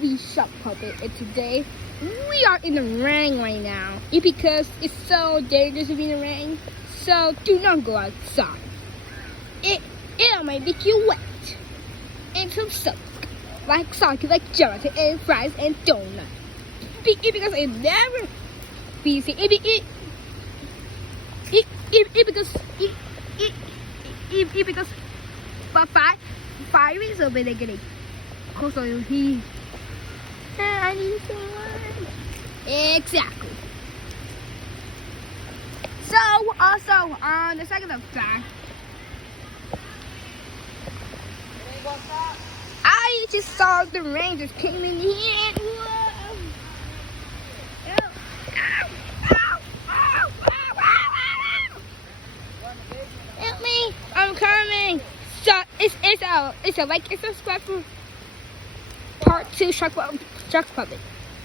the Shark Puppet, and today we are in the rain right now. It's because it's so dangerous to be in the rain, so do not go outside. It might make you wet and some soak, like soggy, like gelatin and fries and donuts. Because it never be easy. Because but 5 weeks of it they're getting close on he. I need someone. Exactly. So also on the second of fact, I just saw the rain just came in here and whoa. Help me! I'm coming. So it's a like subscribe for part 2 Shark Puppet.